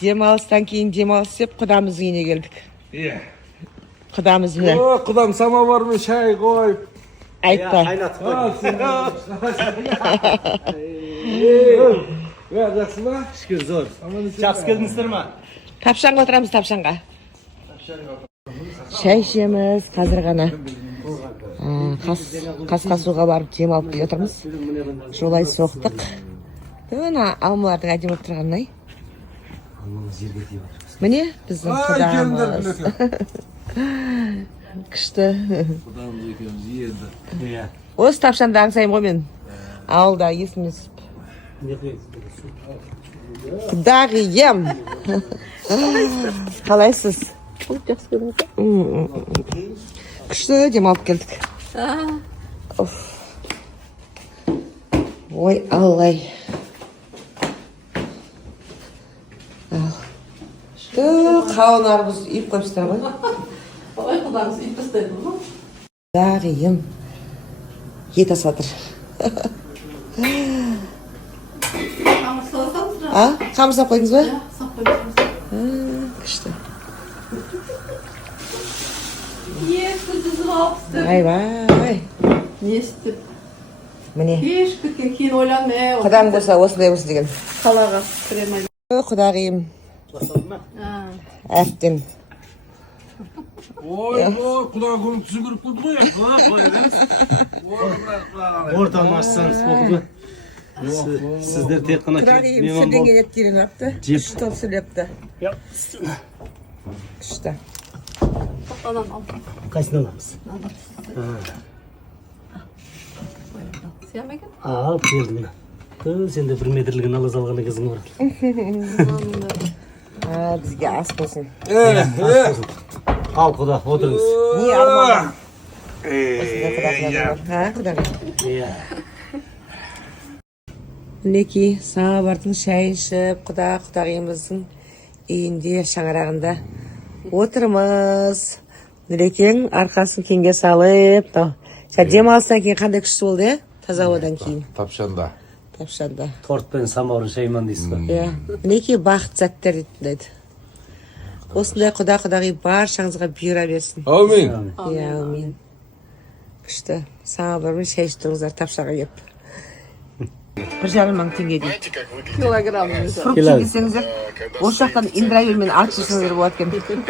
Демалыстан кейін демалыс деп құдамыздың үйіне келдік. Иә. Құдамыз міне. Құдам самовар мен шай қойып. Айтпа. Қайнатып Жақсы ма? Шүкір зор. Жақсы келдіңіздер ма? Тапшанға отырамыз, тапшанға. Шай ішеміз, қазір ғана. Қасқасуға барып демалып келе отырмыз. Жолай соқтық. Мына алмалардың әдемі болып тұрғанын-ай. Міне біздің құдамыз. Күшті. Құдамыз екеуміз енді. Осы тапшанды аңсаймын ғой мен. Ауылда есіме түсіп. Құдағиым. Қалайсыз? Күшті демалып келдік. Ой, Аллай. Қауын арбыз үйіп қойыпсыздар ғой. Ой, құдамыз үйіп бастайды ма? Құдағиым. Ет асатыр. Қамыр саласаңыз ба? Қамыр сап қойдыңыз ба? Иә, сап қойдыңыз. Күшті. Ешкі жүзіп алыпсыздар. Айбай. Не істеп? Міне. Еш күткен кейін ойланмай. Құдам болса осындай болсын деген. Қалаға кіремай. Құдағиым. Әптен. Ой, құда көңіл түсіңгіріп көрді ғой. Қалай емес? Ортаны ашсаңыз болды. Сіздер тек қана Құдағиым мейман сүрден болып. келеді келін апты. Штоп сүрлепті. Күшті. Тоқтадан ал. Қайсынан аламыз? Сияма екен? Ал, келді міне. Сенде 1 метрлігін ала салғаны кезің бар. Бізге ас болсын. Ал, құда, отырыңыз. Не арман? Осындай құдағиым. Құдағиым. Иә. Мінекей, самовардың шайын ішіп, құдағиымыздың үйінде, шаңырағында отырмыз. Нұрекең арқасын кеңге салып. Демалыстан кейін қандай күшті болды, е? Таза ауадан кейін. Тапшанда. Тапшанда. Торт пен самаурын шайман дейсіз ба? Мінекей бақыт заттар дейді. Осындай құдағи баршаңызға бұйыра берсін. Аумин. Аумин. Күшті. Самовармен шай ішіп тұрыңыздар тапшаға кеп. 1,5 мың теңге дейді. Килограмм. Фрукт жегенсеңіздер, осы жақтан индравилмен алып болады екен.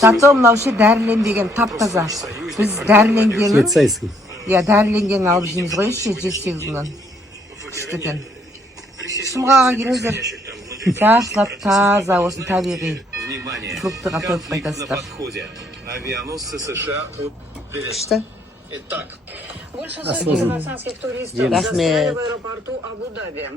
Зато мынау ше дәріленбеген тап-таза. Біз дәріленген, Швейцарский. дәріленген алып жейміз ғой, 7-8 мыңнан. Күшті екен. Шымғаға келіңіздер. Жақсылап таза осыны табиғи фруктыға тойып қайтасыздар. Күшті. Больше сотни казахстанских туристов Рахмет. застряли в аэропорту Абу-Даби.